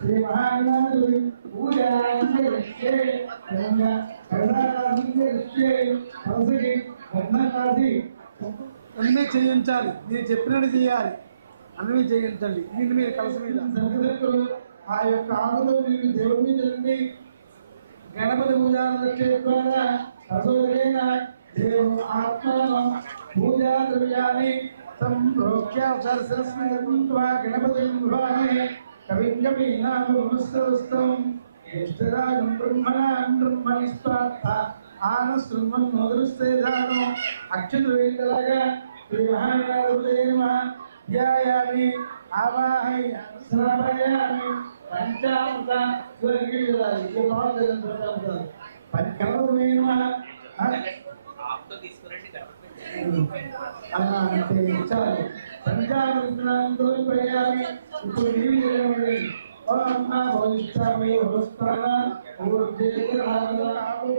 శ్రీ మహాగణాధిపతి పూజాంగరిష్యే కరుణాంగరిష్యే మనసుకి గంధకాసి అన్నీ చేయించాలి. మీరు చెప్పినట్టు చేయాలి, అన్నీ చేయించండి. దీన్ని మీరు కలస మీద సరిగ్గులు ఆ యొక్క ఆకులు మీరు దేవుడి మీద చల్లండి. గణపతి పూజాలక్షే ద్వారా అసోదరేణ దేవ ఆత్మానం పూజా ద్రవ్యాన్ని సంప్రోక్ష్య సరస్వస్మిత్వా గణపతి భవానే కవిం కవీనామస్తరం జ్యేష్ఠరాజం బ్రహ్మణాం బ్రహ్మనిష్పార్థ ఆనశృణ్వన్ మోదృస్తేధానం అక్షతులు వేయలాగా శ్రీ మహాగణాధిపతే నమః ధ్యాయామి ఆవాహయామి శ్రావయామి పంచామృత స్వర్గీయాలి ये बहुत जरूरत है पंचामृत में ना आप तो తీసుకురండి అంటే చాలు పంచామృతాంతో ప్రయామి ఇప్పుడు నీళ్ళు ఓం ఆ భవిష్యమే హోస్తాన ఓర్జేకరాలు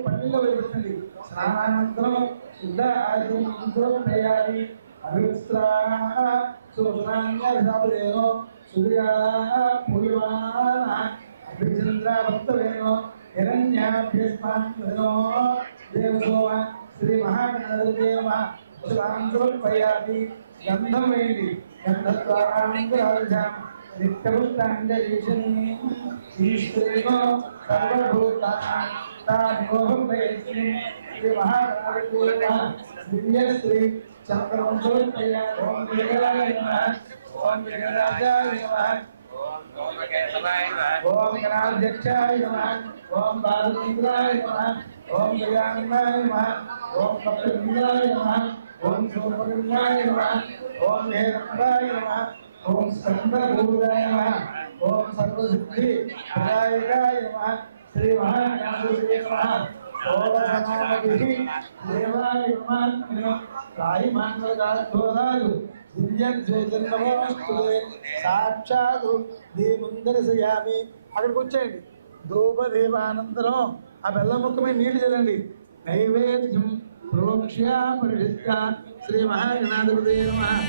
పన్నిలో వేస్తుంది స్నానానంతరం శుద్ధ ఆచరణతో ప్రయామి అభిస్త్రా సునాన్య సాబరేనో సూర్య పూర్వాన అభిచంద్ర భక్తవేనో హిరణ్యాభ్యస్మానో దేవసోమ శ్రీ మహాగణాధిపతే నమః సమర్పయామి. గంధం వేయండి. గంధత్వారాజాం నిత్యపుష్టాంజలీషణి ఈశ్వరేణో సర్వభూతానాం తామోహమేస్మి శ్రీ మహాగణాధిపతే నమః దివ్యశ్రీ చక్రం సమర్పయామి. ఓం విఘ్నరాజాయ నమః. ఓం విఘ్నరాజాయ నమః. ఓం గణాధ్యక్షాయ నమః. ఓం బాలచంద్రాయ నమః. ఓం గజాననాయ నమః. ఓం కపిలాయ నమః. ఓం సోమలింగాయ నమః. ఓం హేరంబాయ నమః. ఓం స్కందభూతాయ నమః. ఓం సర్వసిద్ధి ప్రదాయకాయ నమః. శ్రీ మహాగణాధిపతే నమః. ఓం సమాధిః దేవాయ నమః. రాయి మంగళగాత్రోదాలు సాక్షాత్ దీముందరసయామి. అక్కడికి వచ్చేయండి. ధూపదీపానంతరం ఆ బెల్లం ముక్క మీద నీళ్లు చల్లండి. నైవేద్యం ప్రోక్ష్య పరిషిష్ట శ్రీ మహాగణాధిపతే నమః.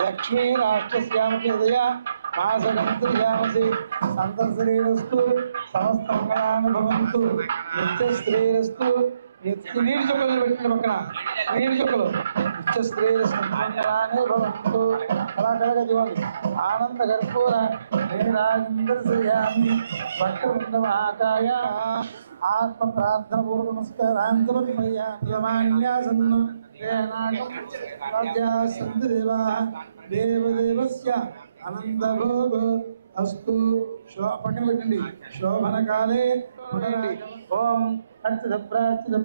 लक्ष्मी राष्ट्रस्यामया मासगंत्रियामसि संतश्रीरस्तु समस्त मंगलानि भवन्तु नित्यश्रीरस्तु नीर चुकल పెట్టిన పక్కన నీరు చుక్కలు నిత్యశ్రీరస్తు మంగళాని భవంతు. అలా కలగదివ్వండి. ఆనంద కర్పూర నీరాజందర్శయామి భక్తవృంద మహాకాయ ఆత్మ ప్రార్థన పూర్వ నమస్కారాన్ని సమర్పయామ్యమాన్యాసన్న దేవదేవస్య అనందభోగో అస్తు. పక్కన పెట్టండి. శోభన కాలే పునరండి. ఓం అర్చిత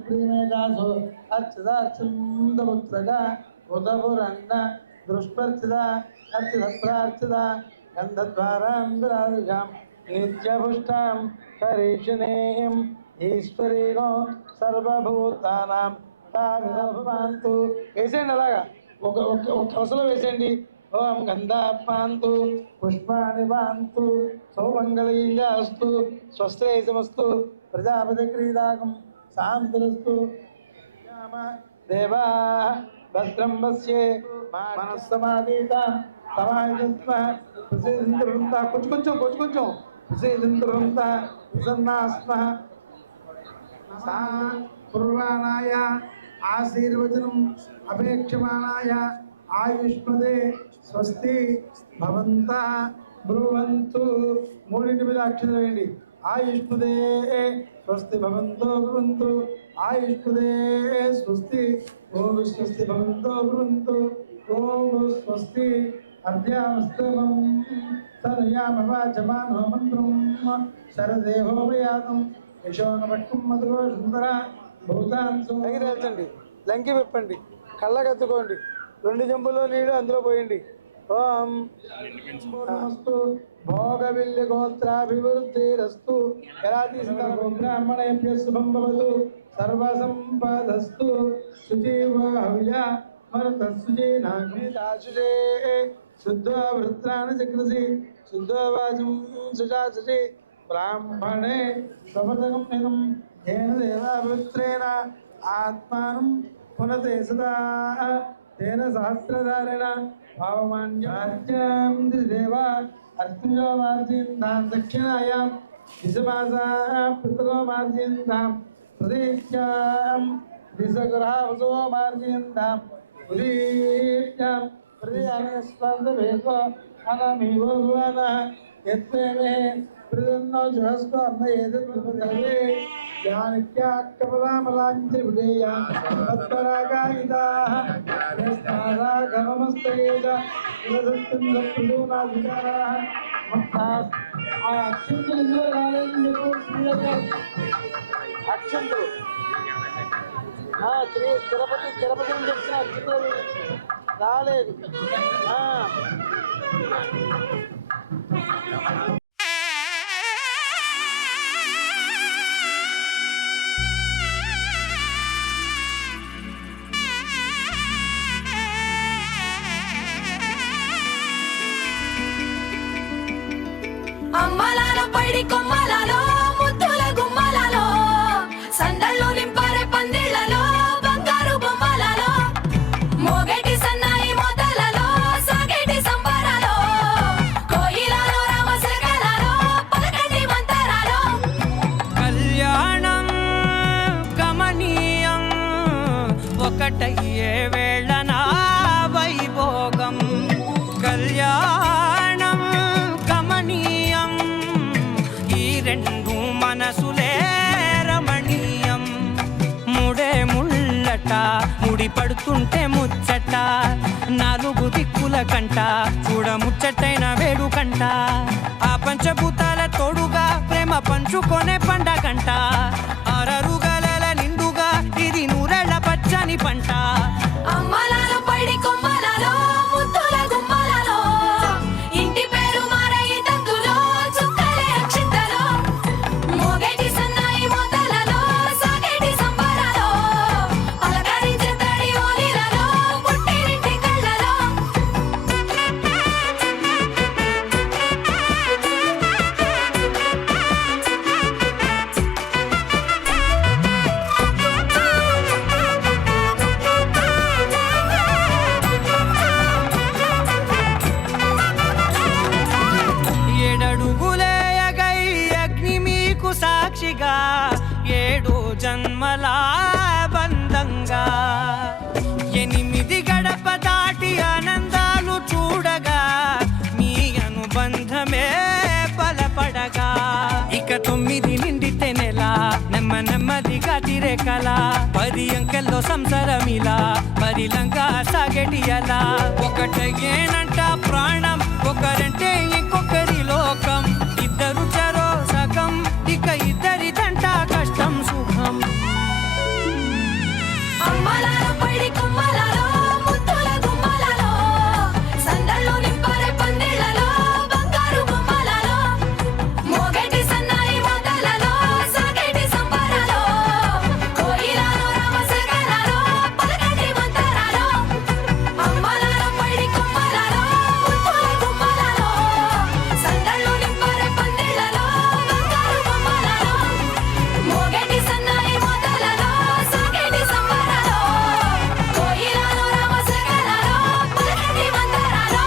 ప్రియమేకాశో అర్చితార్చిందపుత్రక ఉదపురన్న దృష్పర్చిత అర్చిత గంధద్వారాంధ్రాదిశాం నిత్యపుష్టాం కరీషిణీం ఈశ్వరీనో సర్వభూతానాం తామిదభవంతు. వేసేయండి. అలాగా ఒక కలసలో వేసేయండి. ఓం గంధాపాంతు పుష్పాణి పాంతు సౌమంగళీయాస్తు స్వస్త్రేయమస్తు ప్రజాపతి క్రీడాకం శాంతిరస్తు. దేవా భద్రం వస్యే మనస్సమాధీత సమాహిత ప్రసిద్ధంతా కొంచెం ప్రసిద్ధంతా ప్రసన్నాస్మ పూర్వానాయ ఆశీర్వచనం అపేక్షమానాయ ఆయుష్మదే స్వస్తి భవంత బ్రువంతు. మూడింటి మీద అక్షరం వేయండి. ఆయుష్మదే స్వస్తి భవంతో బ్రువంతు. ఆయుష్మదే స్వస్తి. ఓం స్వస్తి భవంతో బ్రువంతు. ఓం స్వస్తి అద్యామస్తమం తనుయామవాచమానో మంత్రం శరదేహోపయాతం యశోనపట్టుం మధుగో సుందర భూతాంశం. ఎగిరేల్చండి. లంకి విప్పండి. కళ్ళగత్తుకోండి. 2 చెంబుల్లో నీళ్ళు అందులో పోయండి. ఓం నమస్తు భోగవిల్లి గోత్రాభివృద్ధిరస్తు. ఎలా తీసుకుంటారు? బ్రాహ్మణేభ్య శుభం భవతు సర్వసంపదస్తు సుజీవ హవ్య మరత సుజీనాశుజే శుద్ధ వృత్రాన్ని చక్రసి శుద్ధ వాచం సుజాసుజి ब्राह्मणे स्वपदकं निदं येन देवाभित्रेण आत्मानं पुनते सदा तेन सहस्रधारेण भावमान्याज्ञां देवा अर्जुनो मार्जयन्तां दक्षिणायां दिशमासाः पितरो मार्जयन्तां प्रतीच्यां दिशगृहावसो मार्जयन्तां उदीप्यां प्रतियानस्पन्दभेदो अनमीवो भुवनः यत्प्रेमे प्रदन्नो सहस्रन्नयेतद्विपदये यानित्याक्कपदामलाञ्चविडेया तत्परागायिताः यस्मादागममस्तयेत निरसत्यन्दप्रसूनाधिकाराः मत्ताः ఆ అక్షంతులు ఇందులో రాలేదని చెప్పు అక్షంతులు తిరుపతి అని చెప్పిన అక్షంతులు రాలేదు అమ్మలాలో పైడి కొమ్మలాలో ముద్దుల గుమ్మలాలో సందళ్ళు నింపారే పందిళ్లలో బంగారు బొమ్మలాలో మోగేటి సన్నాయి మోతలలో సాగేటి సంబరాలో కోయిలాలో రామశకలాలో పలకటి మంతరాలో కళ్యాణం గమనీయం ఒకటయ్యే వేళనా వైభోగం కళ్యాణం గమనీయం ఈ రెండు మనసులే రమణీయం ముడే ముళ్ళట ముడి పడుతుంటే ముచ్చట నాలుగు దిక్కుల కంట చూడ ముచ్చటైన వేడుకంట ఆ పంచభూతాల తోడుగా ప్రేమ పంచుకొనే పండగంట అరరుగల నిండుగా ఇది నూరెళ్ళ పచ్చని పంట అమ్మలాలో పైడి కొమ్మలాలో ముద్దుల గుమ్మలాలో ఇంటి పేరు మారయి తంతులో చుక్కలే అక్షింతలో మోగేటి సన్నాయి మోతలలో సాగేటి సంబరాలో పలకరించే తడి ఓలిలలో పుట్టినింటి కళ్ళలో ఏడడుగులేయగై అగ్ని మీకు సాక్షిగా ఏడు జన్మల బంధంగా 8 గడప దాటి ఆనందాలు చూడగా మీ అనుబంధమే బలపడగా ఇక 9 నిండితే నెల నెమ్మదిగా తిరే కల 10 అంకెల్లో సంసారమిలా పరిలంగా సాగేటి అలా ఒకటేనంట ప్రాణం ఒకరంటే ఇంకొకరి లోకం ఇద్దరు చరో సగం ఇక ఇద్దరిదంట కష్టం సుఖం అమ్మలాలో పైడి కొమ్మలాలో ముద్దుల గుమ్మలాలో సందళ్ళు నింపారే పందిళ్లలో బంగారు బొమ్మలాలో మోగేటి సన్నాయి మోతలలో సాగేటి సంబరాలో కోయిలాలో రామశకలాలో పలకటి మంతరాలో అమ్మలాలో పైడి కొమ్మలాలో ముద్దుల గుమ్మలాలో సందళ్ళు నింపారే పందిళ్లలో బంగారు బొమ్మలాలో మోగేటి సన్నాయి మోతలలో సాగేటి సంబరాలో కోయిలాలో రామశకలాలో పలకటి మంతరాలో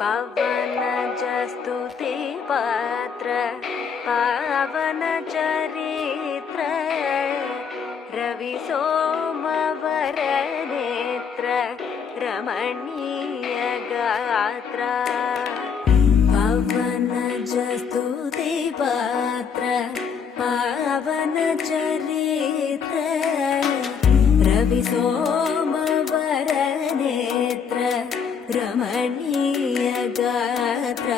పవన జస్తుతి పాత్ర పావన చరిత్ర రవి సోమవర నేత్ర రమణీయ గాత్ర పవన జస్తుతి పాత్ర పావన చరిత్ర రవి సోమవర నేత్ర రమణీయ గాత్ర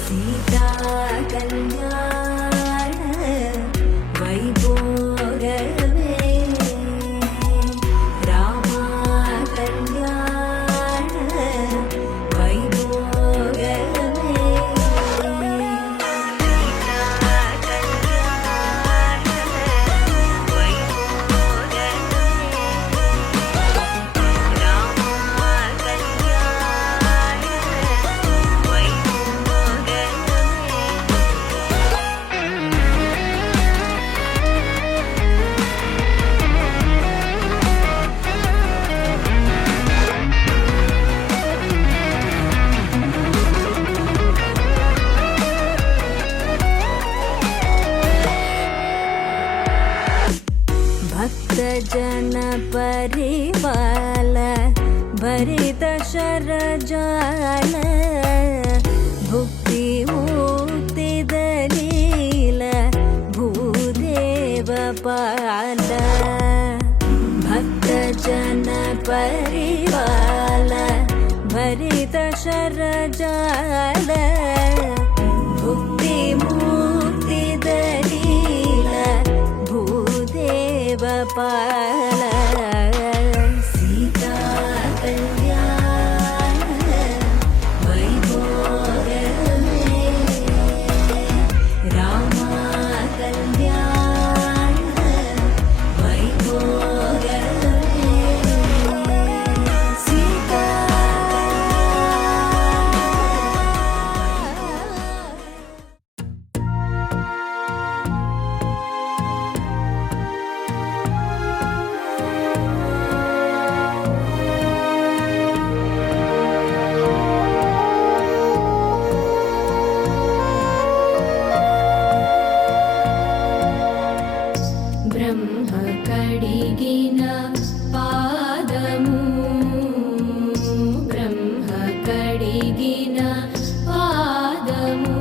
సీతా కళ్యాణ వైభోగ परिवाल भरित शरजाल भुक्ति मुक्ति दलील भूदेव पाल भक्त जन परिवाल भरित शरजाल भुक्ति मुक्ति दलील भूदेव पाल सीता कल्याण वैभोगमे रामा कल्याण वैभोगमे सीता బ్రహ్మ కడిగిన పాదము బ్రహ్మ కడిగిన పాదము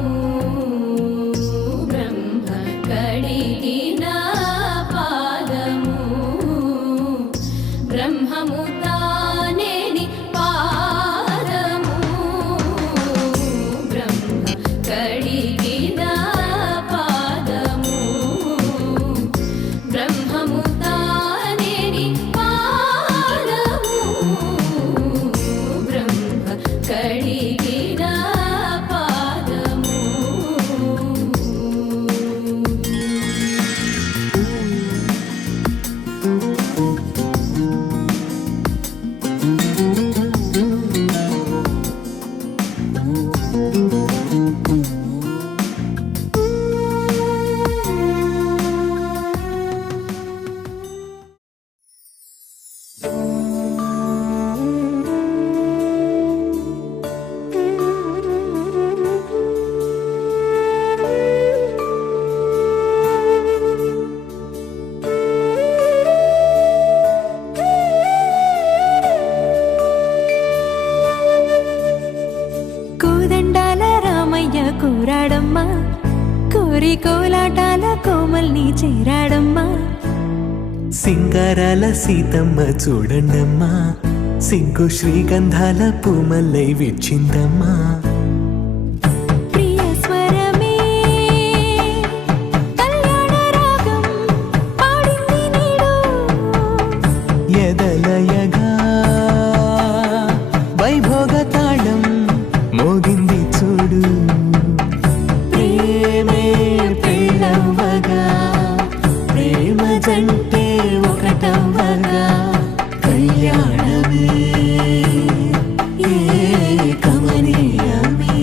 బ్రహ్మ కడిగిన పాదము బ్రహ్మము తానేని పాదము బ్రహ్మ కడిగిన పాదము బ్రహ్మము తానేని పాదము బ్రహ్మ కడిగిన పాదము కోదండాల రామయ్య కూరాడమ్మా కోరి కోలాటాల కోమల్ని చేరాడమ్మా సింగారాల సీతమ్మ చూడండమ్మా సింగు శ్రీగంధాల పూమల్లై విచ్చిందమ్మా ప్రియ స్వరమే కళ్యాణ రాగం పాడింది నీడు ఎదలయగా వైభోగ తాళం మోగింది చూడు ప్రేమే పెళ్ళవ్వగా ప్రేమ జంటే ఒకటవ్వగా కళ్యాణమే కమనీయమే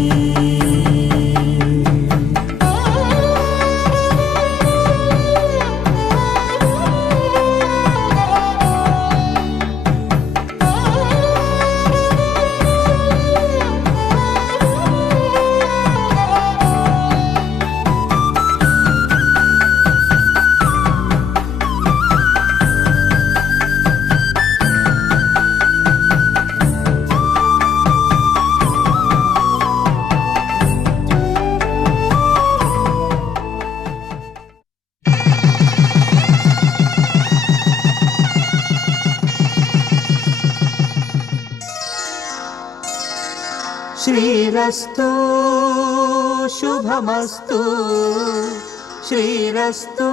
శ్రీరస్తు శుభమస్తు శ్రీరస్తు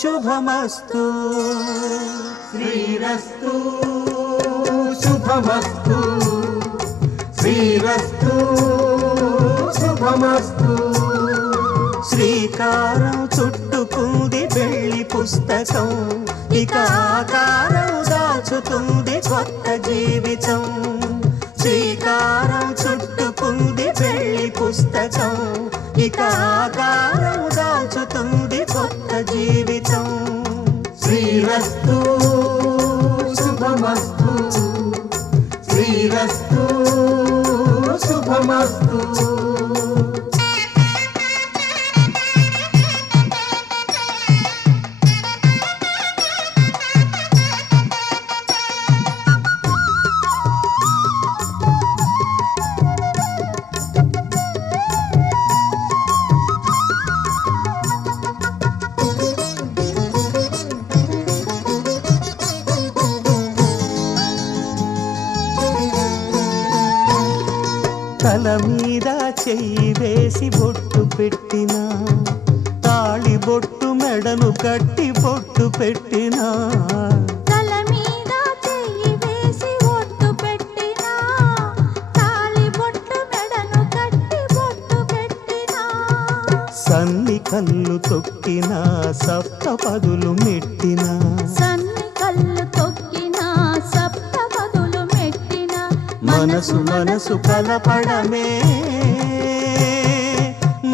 శుభమస్తు శ్రీరస్తు శుభమస్తు శ్రీరస్తు శుభమస్తు శ్రీకారం చుట్టుకుంది వెళ్ళి పుస్తకం ఇక ఆకారం దాచుతుంది కొత్త జీవితం శ్రీకారం చుట్టుకుంది వెళ్ళి పుస్తకం ఇక ఆకారం దాచుతుంది కొత్త జీవితం శ్రీరస్తు శుభమస్తు శ్రీరస్తు శుభమస్తు తల మీద చెయ్యి వేసి బొట్టు పెట్టినా తాళి బొట్టు మెడను కట్టి బొట్టు పెట్టినా తల మీద చెయ్యి వేసి ఒట్టు పెట్టినా తాళి బొట్టు మెడను కట్టి బొట్టు పెట్టినా సన్ని కళ్ళు తొక్కినా సప్త పదులు మెట్టినా సన్ని కళ్ళు తొక్కినా సప్త పదులు మెట్టినా మనసు మనసు కలపడమే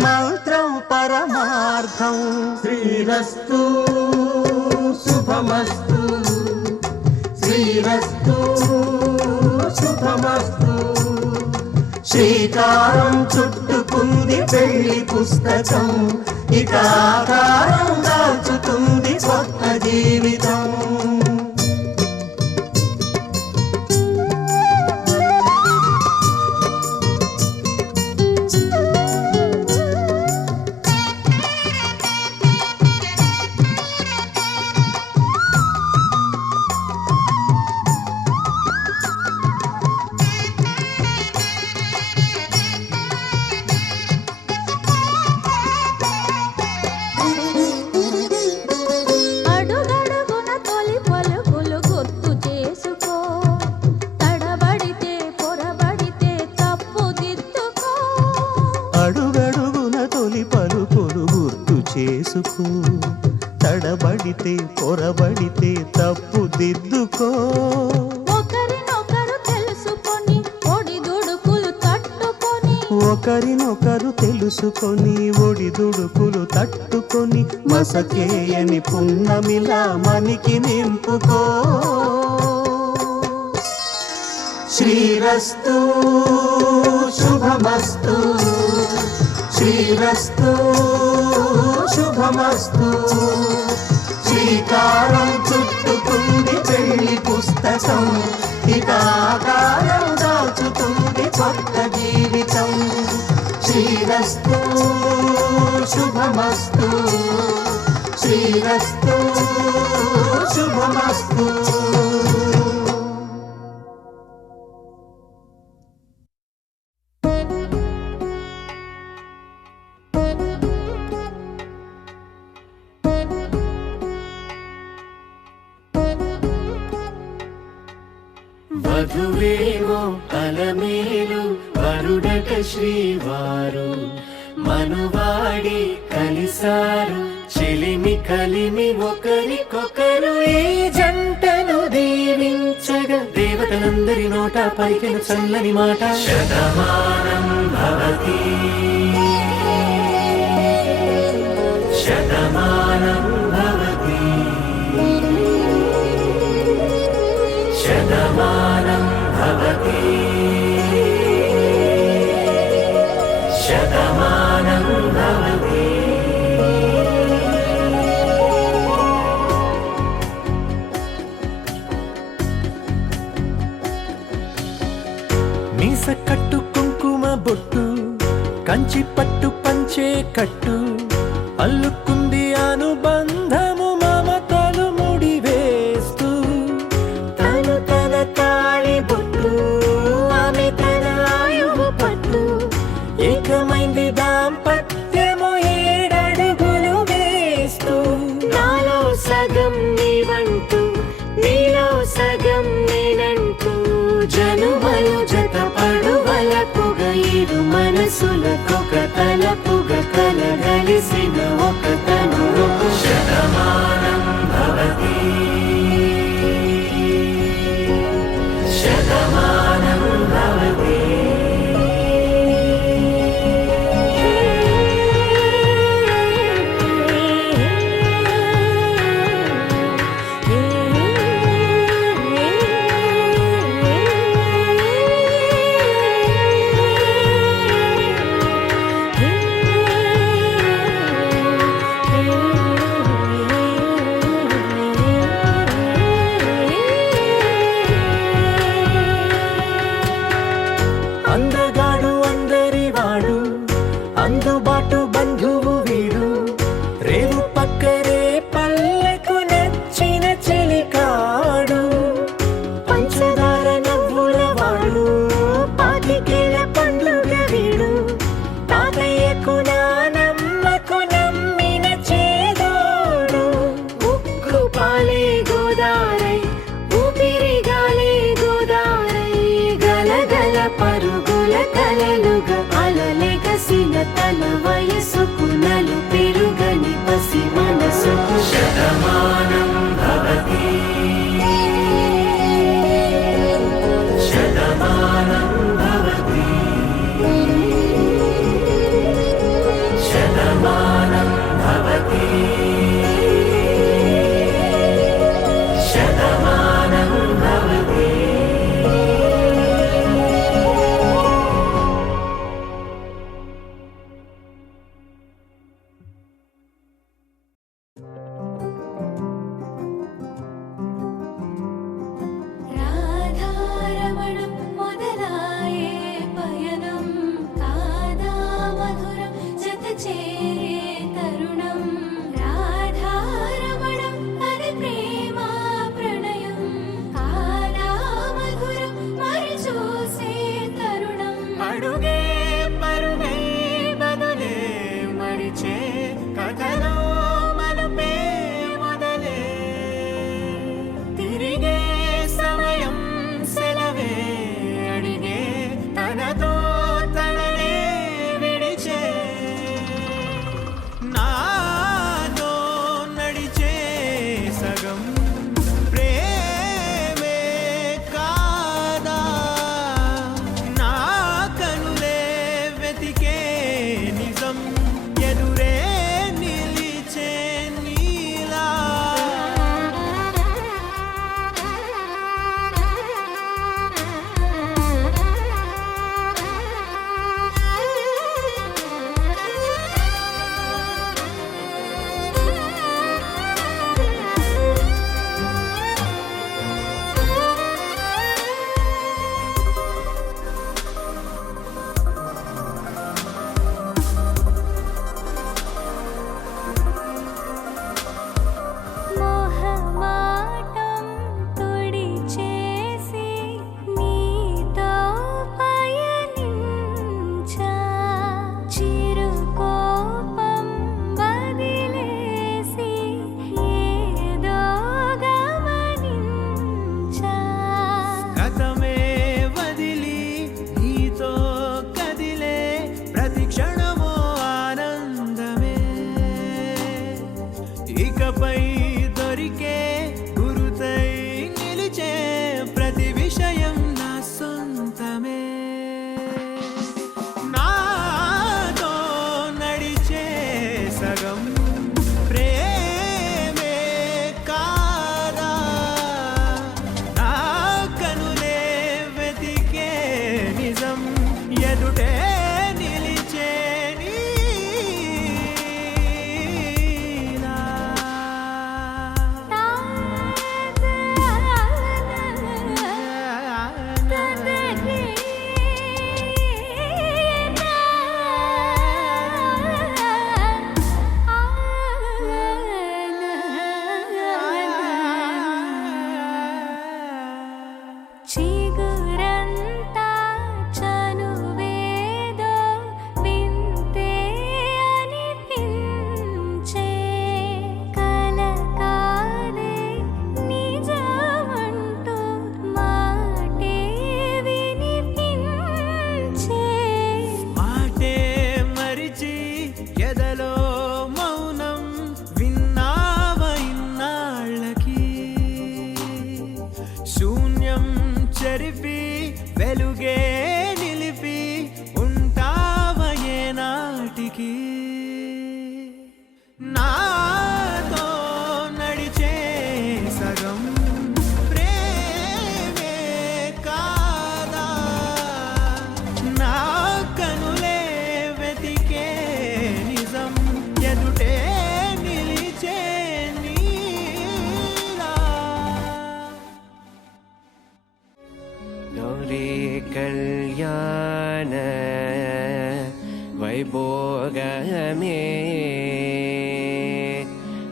మంత్రం పరమార్థం శ్రీరస్తు శుభమస్తు శ్రీరస్తు శుభమస్తు శ్రీకారం చుట్టుకుంది పెళ్లి పుస్తకం ఇక ఆకారం దాచుతుంది కొత్త జీవితం అడుగడుగున తొలి పలుకులు గుర్తు చేసుకో తడబడితే పొరబడితే తప్పు దిద్దుకో అడుగడుగున తొలి పలుకులు గుర్తు చేసుకో తడబడితే పొరబడితే తప్పు దిద్దుకో ఒకరినొకరు తెలుసుకొని ఒడిదుడుకులు తట్టుకొని ఒకరినొకరు తెలుసుకొని ఒడిదుడుకులు తట్టుకొని మసకేయని పున్నమిలా మనికి నింపుకో శ్రీరస్తు శుభమస్తు శ్రీరస్తు శుభమస్తు శ్రీకారం చుట్టుకుంది పెళ్లి పుస్తకం ఇక ఆకారం దాచుతుంది కొత్త జీవితం శ్రీరస్తు శుభమస్తు శ్రీరస్తు శుభమస్తు వధువేమో అలమేలు వరుడట శ్రీవారు మనువాడి కలిసారు చెలిమి కలిమి ఒకరికొకరు ఈ జంటను దీవించగా దేవతలందరి నోట పలికిన చల్లని మాట శతమానం భవతి శతమానం భవతి శతమానం భవతి శతమానం భవతి మీస కట్టు కుంకుమ బొట్టు కంచి పట్టు పంచే కట్టు అల్లుకుంది అనుబంధము మమతలు ముడివేస్తూ తను తన తాళి బొట్టు ఆమె తన ఆయువు పట్టు ఏకమైంది దాంపత్యము ఏడడుగులు వేస్తూ నాలో సగం నీవంటూ నీలో సగం నేనంటూ జనుమలు జత పడువలకుగ ఇరు మనసులకొక తలపుగ కలగలిసిన ఒక తను శతమానం భవతి శతమానం భవతి ఏ వైభోగమే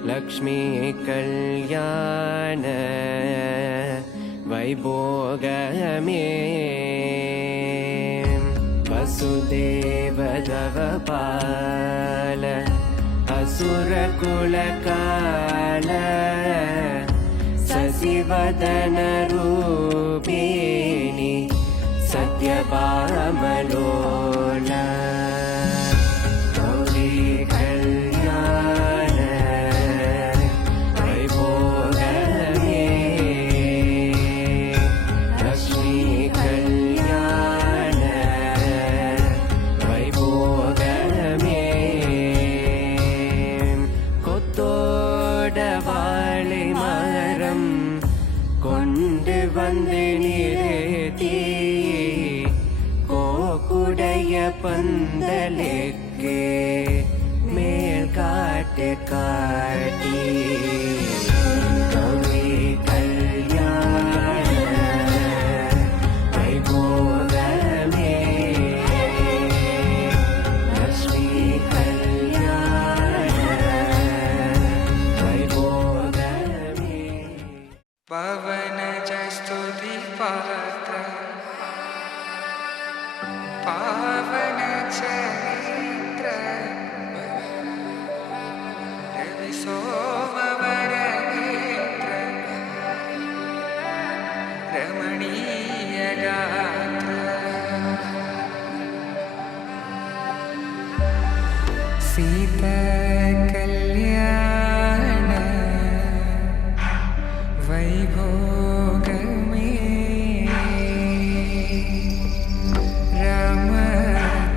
లక్ష్మీ కళ్యాణ వైభోగమే వసుదేవదవపాల అసురకులకాల శశివదన రూపిణి సత్యభామలోల గౌరీ కళ్యాణ వైభోగమే లక్ష్మీ కళ్యాణ వైభోగమే கொத்தோடவாளை மரம் கொண்டு வந்து நிறுத்தி கோக்குடைய பந்தலுக்கு மேல் காட்டு காட்டி கௌரி கல்யாண வைபோகமே லக்ஷ்மி கல்யாண வைபோகமே పవన స్తుతి పాత్ర పావన చరిత్ర రవి సోమవర నేత్ర రమణీయ గాత్ర సీత కళ్యాణ వైభోగమే రామ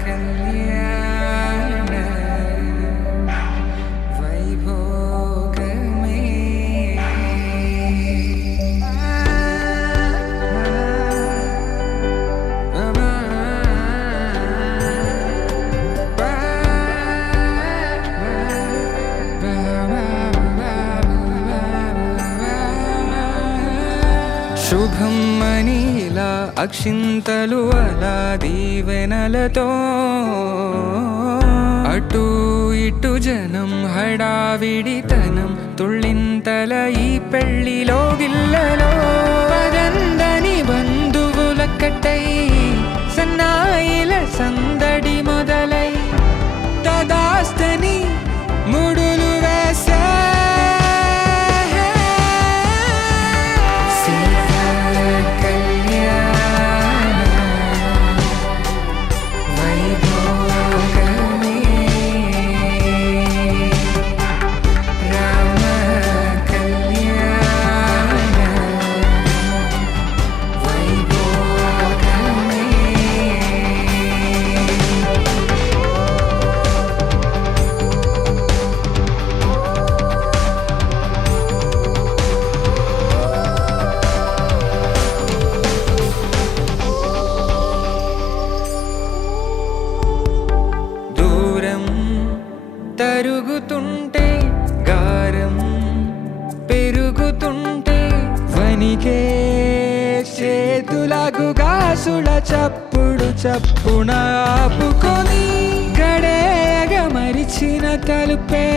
కళ్యాణ వైభోగమే శుభం మనీలా అక్షింతలు అలా దీవెనలతో అటు ఇటు జనం హడావిడితనం తుళ్ళింతల ఈ పెళ్లిలో గిల్లలో పదందని బంధువులక్కటై సన్నాయిల సందడి మొదలై తదాస్తని ముడులు వేసే తరుగుతుంటే గారం పెరుగుతుంటే వనికే చేతులకు గాసుల చప్పుడు చప్పున ఆపుకొని గడేగ మరిచిన తలుపే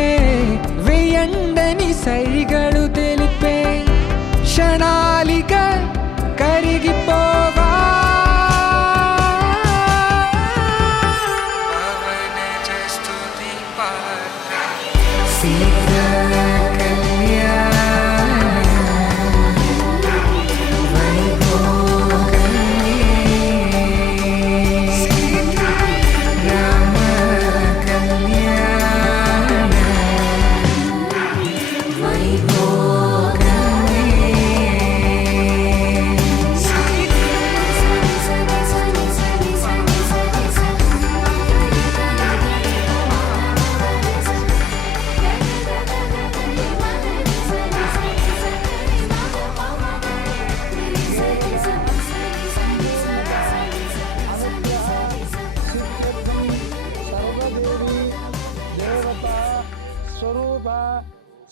వెయ్యండని సైగడు తెలిపే క్షణాలిక కరిగిపోవా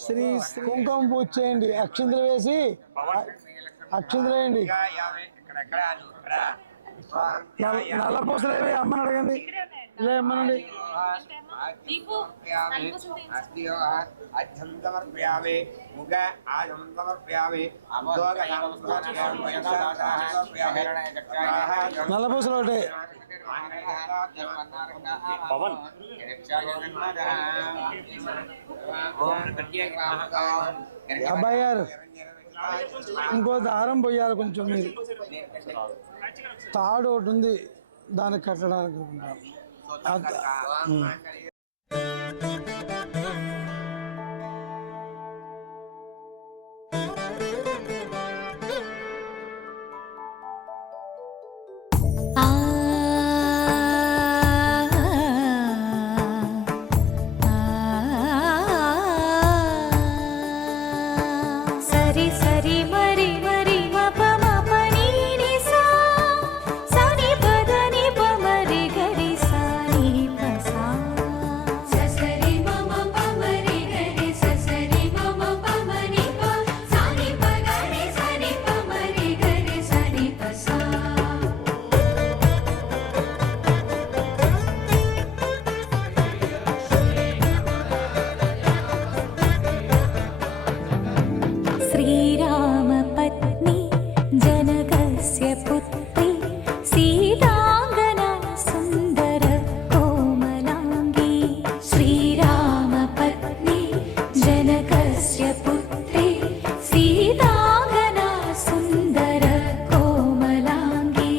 శ్రీ కుంకుమ పూజ చేయండి, అక్షింతలు వేసి అక్షింతలు వేయండి. నల్ల పూసలు అమ్మని అడగండి, ఇలా అమ్మనండి. समर्पयामि मुख आजं समर्पयामि నల్లపూసలు ఒకటి పవన్ అబ్బాయి గారు ఇంకో దారం పోయాలి కొంచెం మీరు తాడు ఒకటి ఉంది దానికి కట్టడానికి సరి సరి మరి మరి మప మప నీ ని సా సని పద ని ప మరి గరి సా ని ప సా ససరి మమ ప మరి గరి ససరి మమ ప మరి ప సా ని ప గరి సా ని ప మరి గరి సా ని ప సా श्रीरामपत्नी जनकस्य पुत्री सीताङ्गना सुन्दर कोमलाङ्गी श्रीरामपत्नी जनकस्य पुत्री सीताङ्गना सुन्दर कोमलाङ्गी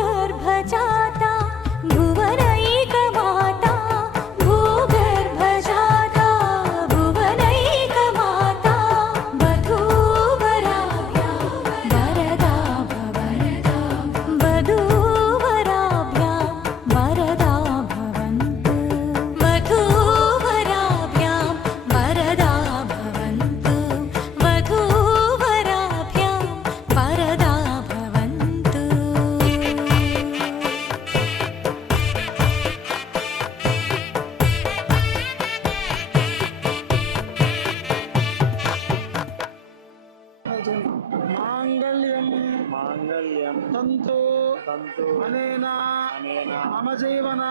भूगर्भजाता भुवनैकमाता भूगर्भजाता भुवनैकमाता वधूवराभ्यां वरदा भवन्तु वधूवराभ्यां वरदा भवन्तु वधूवराभ्यां वरदा भवन्तु वधूवराभ्यां वरदा भवन्तु మాంగళ్యం మాంగళ్యం తంతు తంతు అనేన అనేన మమ జీవన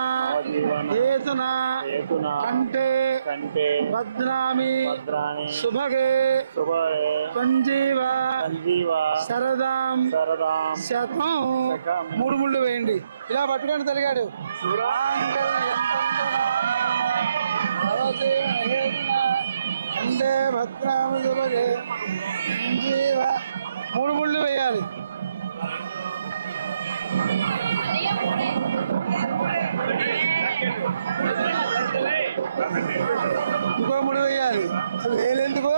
జీవన హేతున హేతున కంటే కంటే భద్రామి భద్రాణి శుభగే శుభే సంజీవ సంజీవ శరదాం శరదాం శతం శకం. మూడు ముళ్ళు వేయండి ఇలా పట్టుకోండి తలిగాడు అంటే భద్రామి శుభగే సంజీవ మూడు ముళ్ళు వేయాలి ఇంకో ముడి వేయాలి అది వేలేందుకు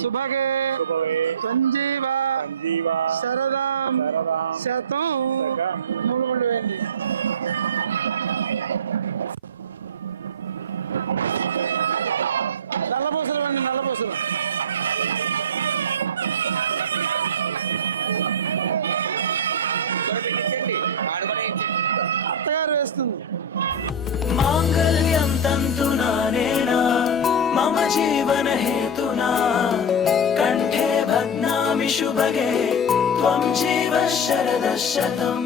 శుభగే శుభవే సంజీవ సంజీవ శరదాం శరదాం శతం శకం. మూడు ముళ్ళు వేయండి నల్లపూసలు వేయండి నల్లపూసలు అత్తగారు వేస్తుంది మాంగళ్యం తంతునానేనా మమ జీవన హేతునా కంఠే భగ్నామి శుభగే త్వం జీవ శరద శతం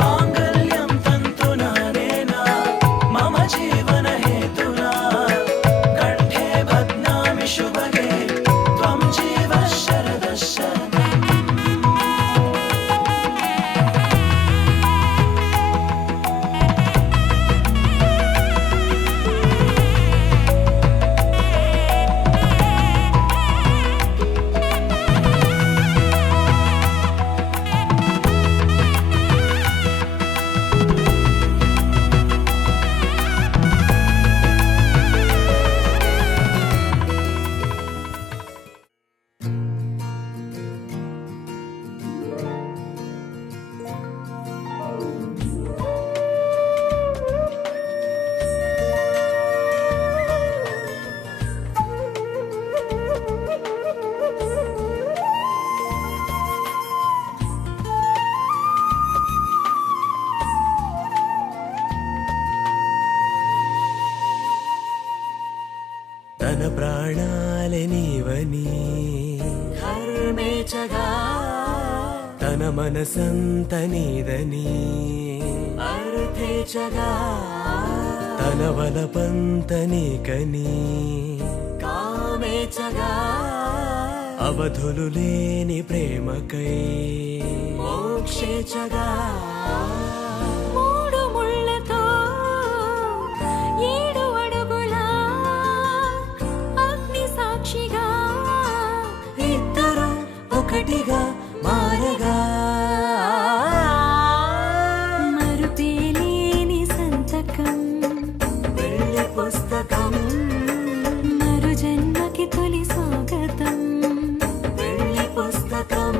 మాంగళ్యం తంతునానేనా మమ జీవన హేతునా కంఠే భగ్నామి శుభగే త్వం జీవ శరద శతం తన ప్రాణాలే నీవని ధర్మేచగా తన మనసంత నీదని అర్థేచగా తన వలపంత నీకని కామేచగా అవధులు లేని ప్రేమకై మోక్షేచగా మూడు ముళ్ళతో 7 అడుగుల అగ్ని సాక్షిగా ఇద్దరు ఒకటిగా మారగా మరుపేలేని సంతకం వెళ్ళి పుస్తకం మరు జన్మకి తొలి స్వాగతం వెళ్ళి పుస్తకం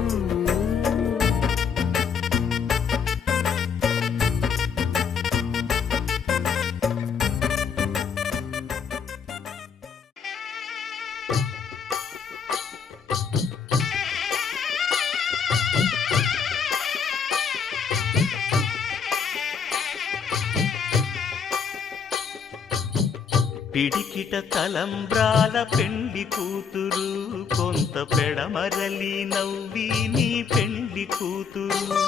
పిడికిట తలంబ్రాల పెండి కూతురు కొంత పెడమరలి నవ్వి నీ పెండి కూతురు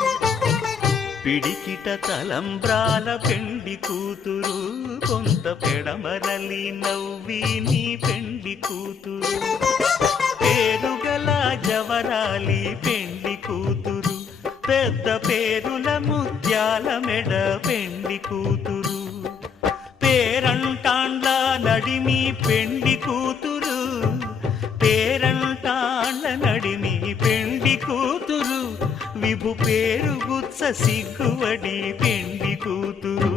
పిడికిట తలంబ్రాల పెండి కూతురు కొంత పెడమరలి నవ్వి నీ పెండి కూతురు పేరుగల జవరాలి పెండి కూతురు పెద్ద పేరుల ముత్యాల మెడ పెండి కూతురు పేరంటాండ్ల నడిమి పెండి కూతురు పేరంటాండ్ల నడిమి పెండి కూతురు విభు పేరు గుత్స సిగ్గువడి పెండి కూతురు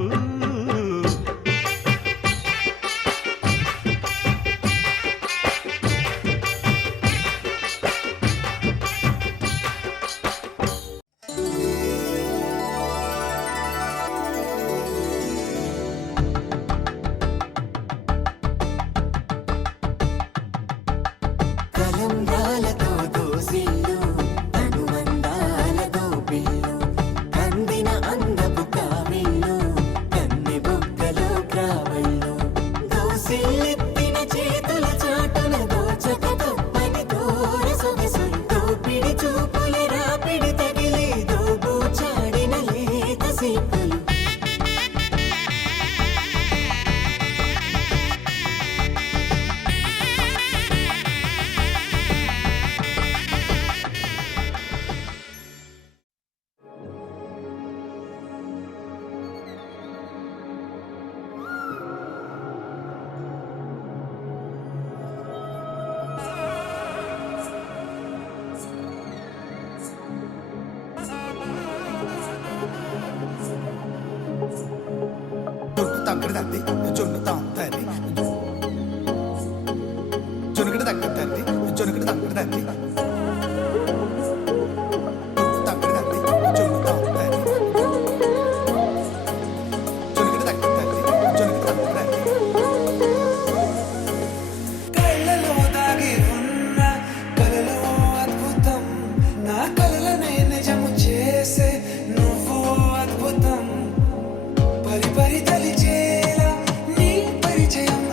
కలంబ్రాలతో దోసిల్లు అనుబంధాలతో పిల్లు కందిన అందపు కావిళ్ళు కన్నె బొక్కలో క్రావళ్ళు దోసిల్లెత్తిన చేతుల చాటున దోచక తప్పని దూర సొగసులు దోపిడి చూపుల రాపిడి తగిలి దోబూచాడిన లేత సీపులు తగ్గడి తద్ది జొన్ను తాంతది జొనుగడి తగ్గడి తద్ది జొనుగడి తగ్గడి తద్ది తగ్గడి తద్ది జొన్ను తాంతది జొనుగడి తగ్గడి తద్ది జొనుగడి తగ్గడి తద్ది కళ్ళలో దాగి ఉన్న కలలో అద్భుతం నా కలలనే నిజము చేసే నువ్వు అద్భుతం పరి పరి తలిచేలా నీ పరిచయం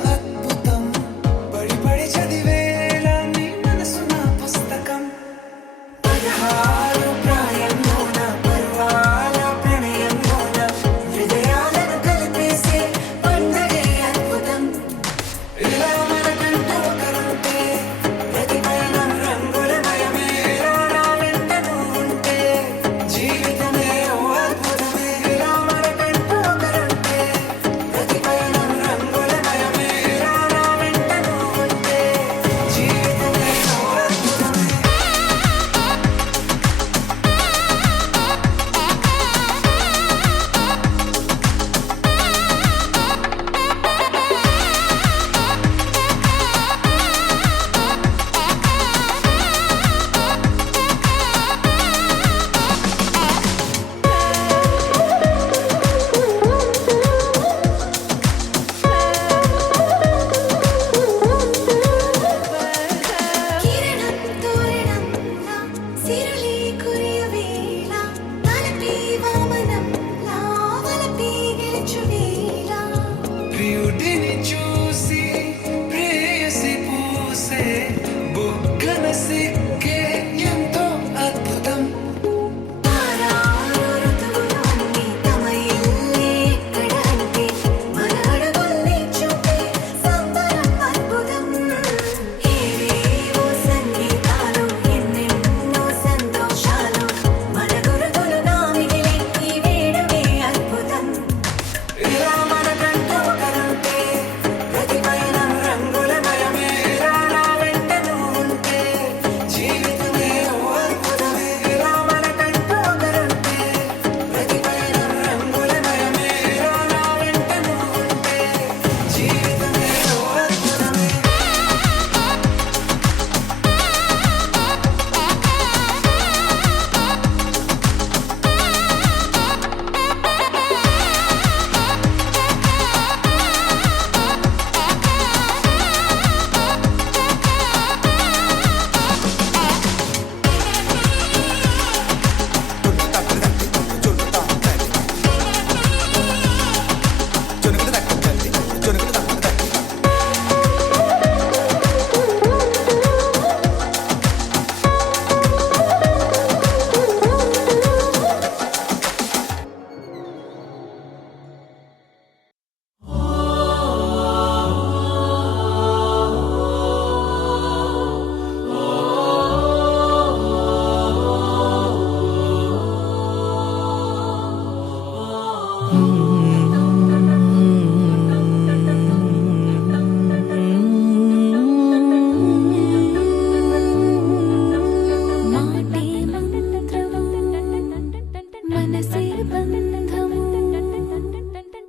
మనసే బంధము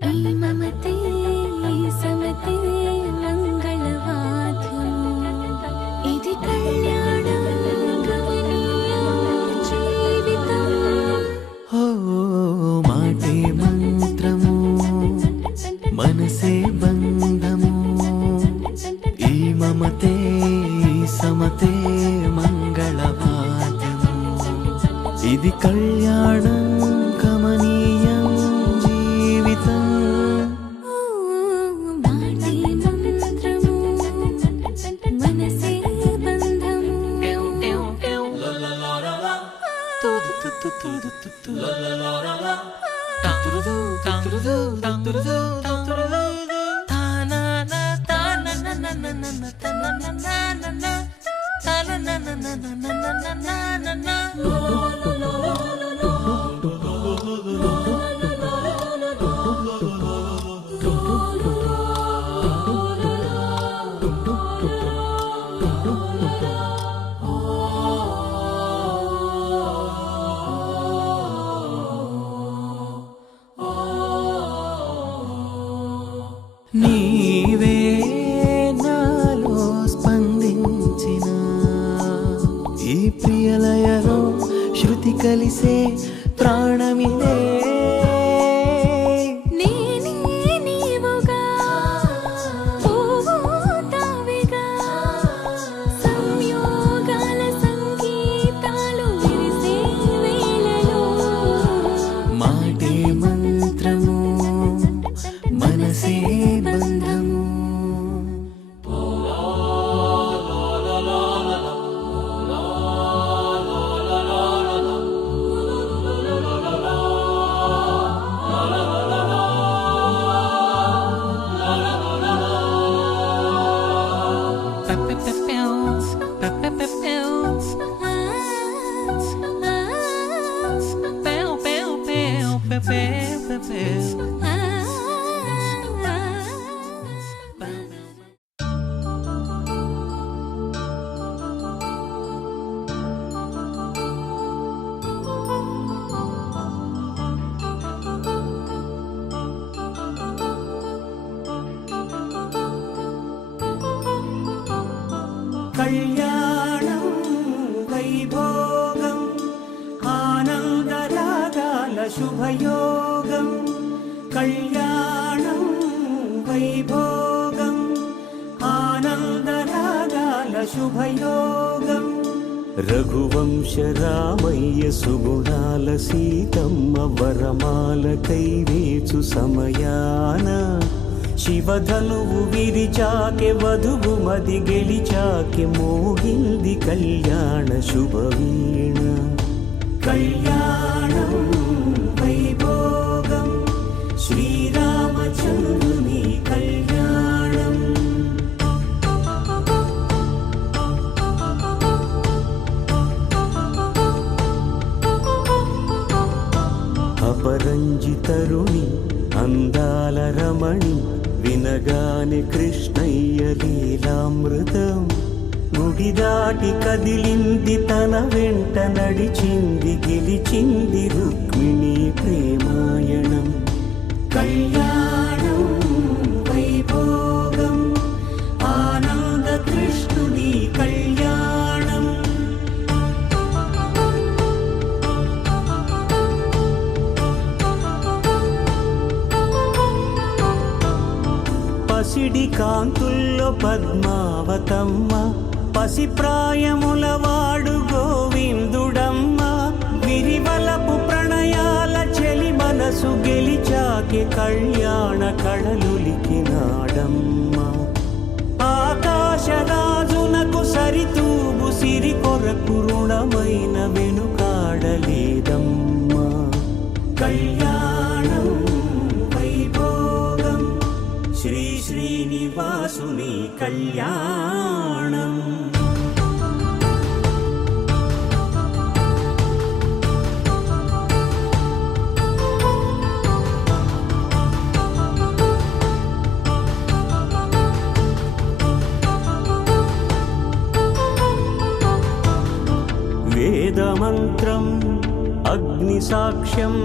ఈ మమతే ఈ సమతే మంగళవాద్యం ఇది కళ్యాణం గమనీయం జీవితం ఓ మాటే మంత్రము మనసే బంధము ఈ మమతే ఈ సమతే మంగళవాద్యము ఇది కళ్యాణం కమనీయం జీవితం మాటే మంత్రము మనసే బంధము నీవే నాలో స్పందించిన ఈ ప్రియలయలో శృతి కలిసే ప్రాణమిదే నేనే నీవుగా పోతావిగా సంయోగాల సంగీతాలు విరిసే వేళలో మాటే మంత్రము మనసే బంధము కళ్యాణం వైభోగం ఆనందరాగాల శుభయోగం కళ్యాణం వైభోగం ఆనందరాగాల శుభయోగం రఘువంశ రామయ్య సుగుణాల సీతమ్మ వరమాల కైవేచు సమయాన శివధనువు విరిచాకె వధువు మది గెలిచాకె మోగింది కళ్యాణ శుభవీణ కళ్యాణం వైభోగం శ్రీరామచంద్రుని కళ్యాణం అపరంజి తరుణి అందాల రమణి వినగానే కృష్ణయ్య లీలామృతం గుడి దాటి కదిలింది తన వెంట నడిచింది గెలిచింది రుక్మిణి ప్రేమాయణం కళ్యాణం వైభోగం ఆనంద కృష్ణుని కళ్యాణం పసిడి కాంతుల్లో పద్మావతమ్మ పసిప్రాయముల వాడు గోవిందుడమ్మ విరివలపు ప్రణయాల చెలి మనసు గెలిచాకే కళ్యాణ కళలులికినాడమ్మ ఆకాశరాజునకు సరితూగు సిరి కొరకు రుణమైన వెనుకాడలేదమ్మా కళ్యాణం వైభోగం శ్రీ శ్రీనివాసుని కళ్యాణం వేదమంత్రం అగ్నిసాక్ష్యం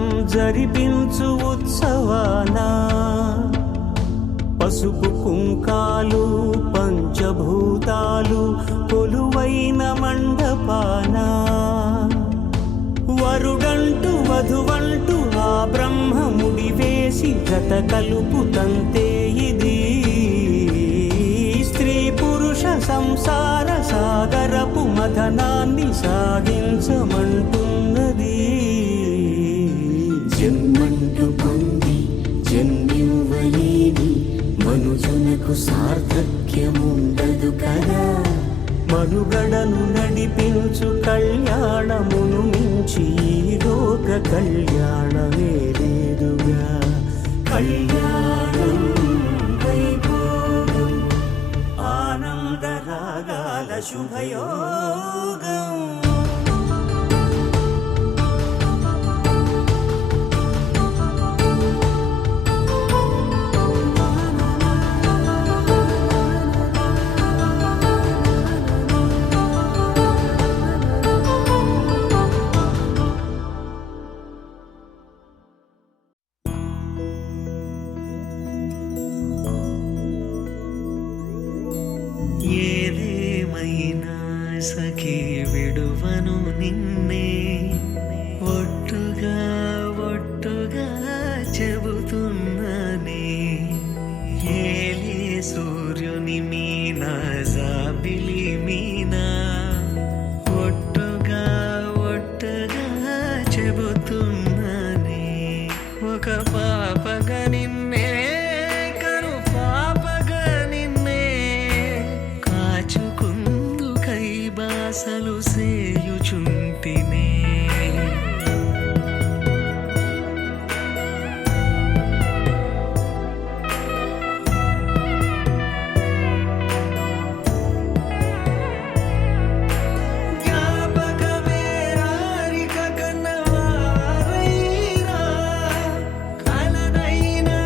జరిపించు ఉత్సవాన పసుపు కుంకాలు పంచభూతాలు కొలువైన మండపాన వరుడంటూ వధువంటూ ఆ బ్రహ్మముడి వేసి జత కలుపు తంతే ఇది స్త్రీ పురుష సంసార సాగరపు మథనాన్ని సాగించమంటున్నది. జన్మంటూ పొంది జన్మివ్వలేని మనుజునకు సార్థక్యముండదు కదా. మనుగడను నడిపించు కళ్యాణమును మించి ఈ లోక కళ్యాణమే లేదుగా. కళ్యాణం వైభోగం ఆనందరాగాల శుభయోగం. ఏదేమైనా సఖీ విడువను నిన్నే ఒట్టుగా ఒట్టుగా చెబుతున్నానే. ఏలే సూర్యుని మీనా జాబిలి మీనా ఒట్టుగా ఒట్టుగా చెబుతున్నానే. ఒక పాపగా నిన్నే కను పాపగా నిన్నే కాచుకుందు కైబాసలు సేయుచుంటినే. జ్ఞాపకమే రారిక కన్నవారైరా కలనైనా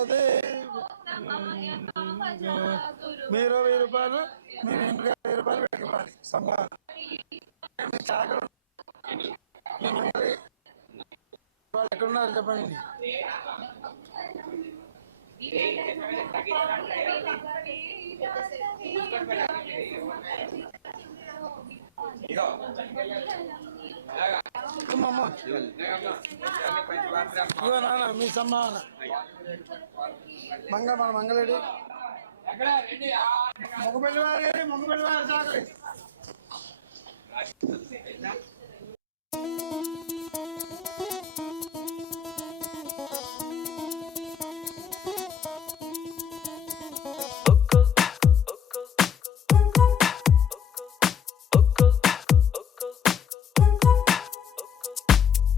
అదే మీరు 1000 రూపాయలు మీరు ఇంటికి 1000 రూపాయలు పెట్టుకోవాలి సంభావన వాళ్ళు ఎక్కడున్నారు చెప్పండి. ఇగో నాన్న మీ సంభావన మన మంగళడి మొగపెళ్లి వారు సాగలి.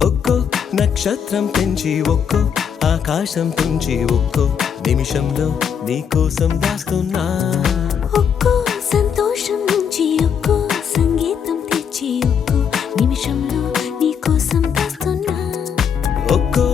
ఒక్కో నక్షత్రం పెంచి ఒక్కో ఆకాశం తుంచి ఒక్కో నిమిషంలో నీకోసం దాస్తున్నా. ఒక్కో సంతోషం నుంచి ఒక్కో సంగీతం తెచ్చి ఒక్కో నిమిషంలో నీకోసం తెస్తున్నా. ఒక్కో